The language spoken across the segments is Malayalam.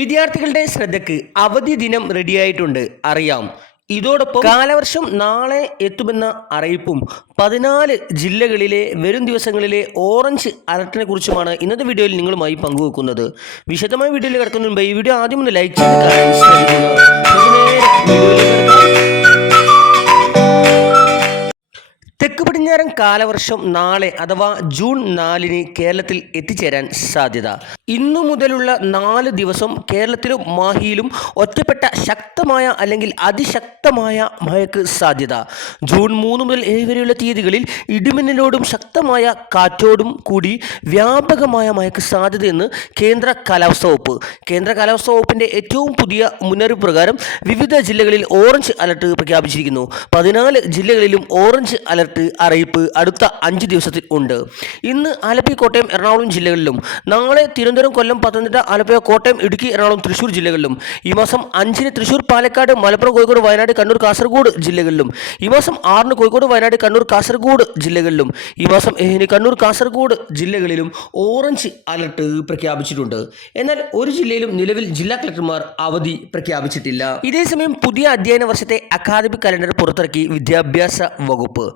വിദ്യാർത്ഥികളുടെ ശ്രദ്ധയ്ക്ക് അവധി ദിനം റെഡിയായിട്ടുണ്ട്, അറിയാം. ഇതോടൊപ്പം കാലവർഷം നാളെ എത്തുമെന്ന അറിയിപ്പും 14 ജില്ലകളിലെ വരും ദിവസങ്ങളിലെ ഓറഞ്ച് അലർട്ടിനെ കുറിച്ചുമാണ് ഇന്നത്തെ വീഡിയോയിൽ നിങ്ങളുമായി പങ്കുവെക്കുന്നത്. വിശദമായ വീഡിയോയിൽ കിടക്കുന്നതിന് മുമ്പ് ഈ വീഡിയോ ആദ്യം ഒന്ന് ലൈക്ക് ചെയ്ത് കാണാൻ ശ്രമിക്കുക. തെക്ക് പടിഞ്ഞാറൻ കാലവർഷം നാളെ അഥവാ ജൂൺ 4-ന് കേരളത്തിൽ എത്തിച്ചേരാൻ സാധ്യത. ഇന്നു മുതലുള്ള 4 ദിവസം കേരളത്തിലും മാഹിയിലും ഒറ്റപ്പെട്ട ശക്തമായ അല്ലെങ്കിൽ അതിശക്തമായ മഴയ്ക്ക് സാധ്യത. ജൂൺ 3 മുതൽ 7 വരെയുള്ള തീയതികളിൽ ഇടിമിന്നലോടും ശക്തമായ കാറ്റോടും കൂടി വ്യാപകമായ മഴയ്ക്ക് സാധ്യതയെന്ന് കേന്ദ്ര കാലാവസ്ഥാ വകുപ്പ്. കേന്ദ്ര കാലാവസ്ഥാ വകുപ്പിൻ്റെ ഏറ്റവും പുതിയ മുന്നറിയിപ്പ് പ്രകാരം വിവിധ ജില്ലകളിൽ ഓറഞ്ച് അലർട്ട് പ്രഖ്യാപിച്ചിരിക്കുന്നു. 14 ജില്ലകളിലും ഓറഞ്ച് അലർട്ട് അറിയിപ്പ് അടുത്ത 5 ദിവസത്തിൽ ഉണ്ട്. ഇന്ന് ആലപ്പി, കോട്ടയം, എറണാകുളം ജില്ലകളിലും നാളെ തിരുവനന്തപുരം, കൊല്ലം, പത്തനംതിട്ട, ആലപ്പുഴ, കോട്ടയം, ഇടുക്കി, എറണാകുളം, തൃശ്ശൂർ ജില്ലകളിലും ഈ മാസം 5-ന് തൃശ്ശൂർ, പാലക്കാട്, മലപ്പുറം, കോഴിക്കോട്, വയനാട്, കണ്ണൂർ, കാസർഗോഡ് ജില്ലകളിലും ഈ മാസം 6-ന് കോഴിക്കോട്, വയനാട്, കണ്ണൂർ, കാസർഗോഡ് ജില്ലകളിലും ഈ മാസം 7-ന് കണ്ണൂർ, കാസർഗോഡ് ജില്ലകളിലും ഓറഞ്ച് അലർട്ട് പ്രഖ്യാപിച്ചിട്ടുണ്ട്. എന്നാൽ ഒരു ജില്ലയിലും നിലവിൽ ജില്ലാ കളക്ടർമാർ അവധി പ്രഖ്യാപിച്ചിട്ടില്ല. ഇതേസമയം പുതിയ അധ്യയന വർഷത്തെ അക്കാദമിക് കലണ്ടർ പുറത്തിറക്കി വിദ്യാഭ്യാസ വകുപ്പ്.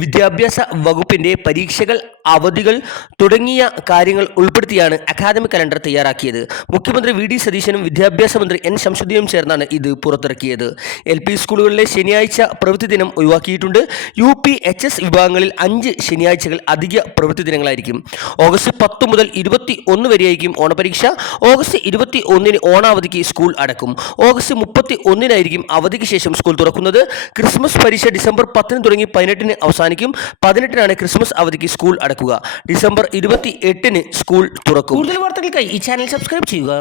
വിദ്യാഭ്യാസ വകുപ്പിൻ്റെ പരീക്ഷകൾ, അവധികൾ തുടങ്ങിയ കാര്യങ്ങൾ ഉൾപ്പെടുത്തിയാണ് അക്കാദമിക് കലണ്ടർ തയ്യാറാക്കിയത്. മുഖ്യമന്ത്രി വി ഡി സതീശനും വിദ്യാഭ്യാസ മന്ത്രി എൻ ശംസുദ്ദീനും ചേർന്നാണ് ഇത് പുറത്തിറക്കിയത്. LP സ്കൂളുകളിലെ ശനിയാഴ്ച പ്രവൃത്തി ദിനം ഒഴിവാക്കിയിട്ടുണ്ട്. UP, HS വിഭാഗങ്ങളിൽ 5 ശനിയാഴ്ചകൾ അധിക പ്രവൃത്തി ദിനങ്ങളായിരിക്കും. ഓഗസ്റ്റ് 10 മുതൽ 21 വരെയായിരിക്കും ഓണപരീക്ഷ. ഓഗസ്റ്റ് 21-ന് ഓണാവധിക്ക് സ്കൂൾ അടക്കും. ഓഗസ്റ്റ് 31-നായിരിക്കും അവധിക്ക് ശേഷം സ്കൂൾ തുറക്കുന്നത്. ക്രിസ്മസ് പരീക്ഷ ഡിസംബർ 10-ന് തുടങ്ങി 18-ന് അവസാനിക്കും. 18-നാണ് ക്രിസ്മസ് അവധിക്ക് സ്കൂൾ അടക്കുക. ഡിസംബർ 28-ന് സ്കൂൾ തുറക്കും. കൂടുതൽ വാർത്തകൾക്കായി ഈ ചാനൽ സബ്സ്ക്രൈബ് ചെയ്യുക.